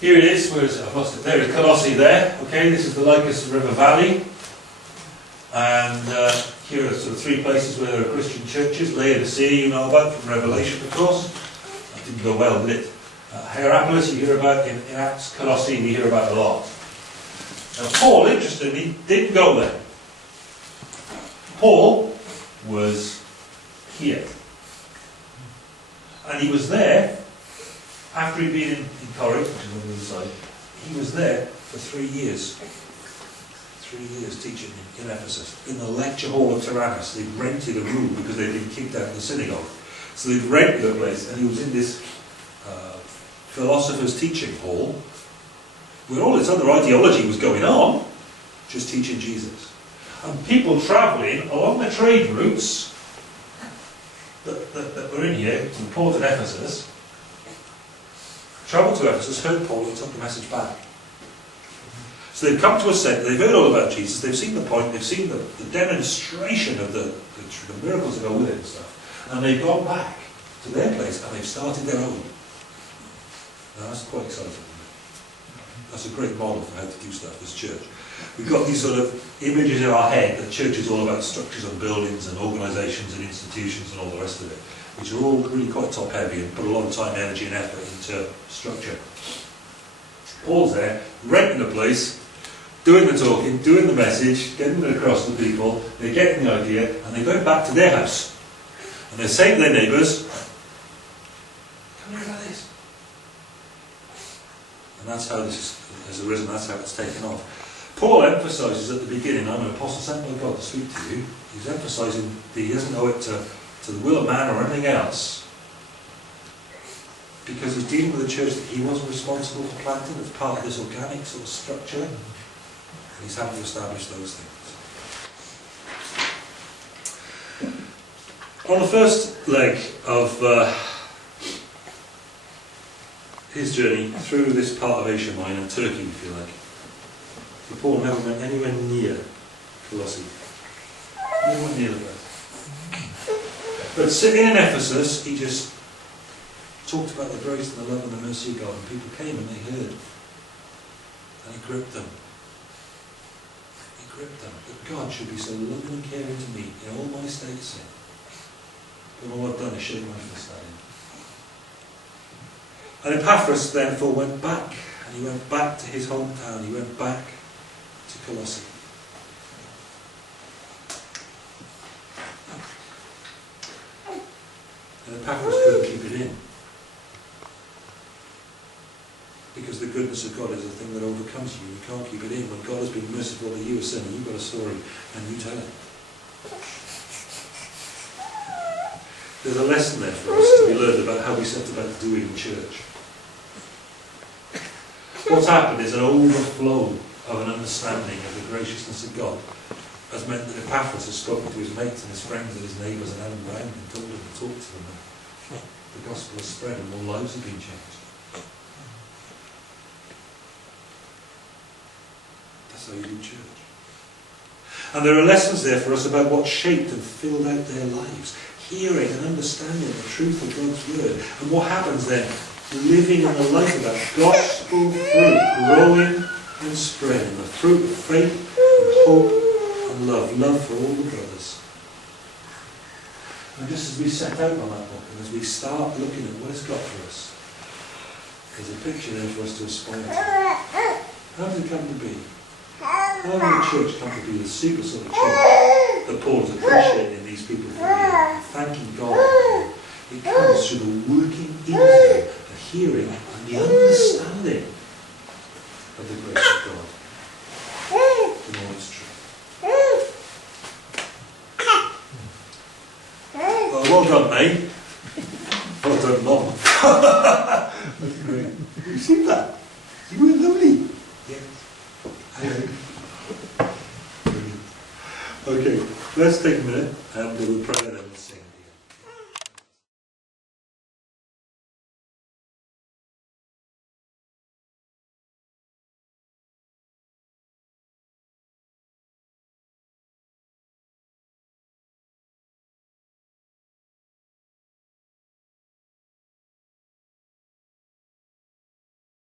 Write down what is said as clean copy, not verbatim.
Here it is, where is it? I've lost it. There is Colossae there. Okay, this is the Lycus River Valley. And here are sort of three places where there are Christian churches. Laodicea, you know about from Revelation, of course. That didn't go well, did it? Hierapolis, you hear about in Acts. Colossae, we hear about a lot. Now, Paul, interestingly, didn't go there. Paul was here. And he was there, after he'd been in Corinth, which is on the other side, he was there for 3 years. 3 years teaching in Ephesus, in the lecture hall of Tyrannus. They'd rented a room because they'd been kicked out of the synagogue. So they'd rented a place, and he was in this philosopher's teaching hall, where all this other ideology was going on, just teaching Jesus. And people travelling along the trade routes that were in here, from Port of Ephesus, travelled to Ephesus, heard Paul, and took the message back. So they've come to a centre, they've heard all about Jesus, they've seen the point, they've seen the demonstration of the miracles that go with it and stuff, and they've gone back to their place and they've started their own. Now that's quite exciting. That's a great model for how to do stuff as church. We've got these sort of images in our head that church is all about structures and buildings and organisations and institutions and all the rest of it, which are all really quite top heavy and put a lot of time, energy and effort into structure. Paul's there, renting a place, doing the talking, doing the message, getting it across to people, they're getting the idea, and they're going back to their house. And they're saying to their neighbours, come here about this. And that's how this has arisen, that's how it's taken off. Paul emphasises at the beginning, I'm an apostle sent by God to speak to you. He's emphasising that he doesn't owe it to the will of man or anything else, because he's dealing with a church that he wasn't responsible for planting as part of this organic sort of structure. And he's having to establish those things. On the first leg of his journey through this part of Asia Minor and Turkey, if you like, Paul never went anywhere near Colossae. Never went near the place. But sitting in Ephesus, he just talked about the grace and the love and the mercy of God, and people came and they heard. And it gripped them. It gripped them. That God should be so loving and caring to me in all my state of sin. But all I've done is shake my fist at him. And Epaphras therefore went back. And he went back to his hometown. He went back to Colossae. And Epaphras couldn't keep it in. Because the goodness of God is a thing that overcomes you. You can't keep it in. When God has been merciful to you, a sinner, you've got a story and you tell it. There's a lesson there for us to be learned about how we set about doing in church. What's happened is an overflow of an understanding of the graciousness of God has meant that Epaphras has spoken to his mates and his friends and his neighbours and had them round and told them and talked to them. The gospel has spread and more lives have been changed. That's how you do church. And there are lessons there for us about what shaped and filled out their lives. Hearing and understanding the truth of God's word. And what happens then? Living in the light of that gospel fruit, growing and spreading. The fruit of faith and hope and love. Love for all the brothers. And just as we set out on that book, and as we start looking at what it's got for us, there's a picture there for us to aspire to. How did it come to be? How did the church come to be the super sort of church that Paul is appreciating these people for being, thanking God for? It comes through the working in them, the hearing and the understanding of the grace of God in all its truth. Well done, mate. Well done, Mom. That's great. You seen that? You were lovely. Yes. Okay, let's take a minute and we'll pray and then we'll sing.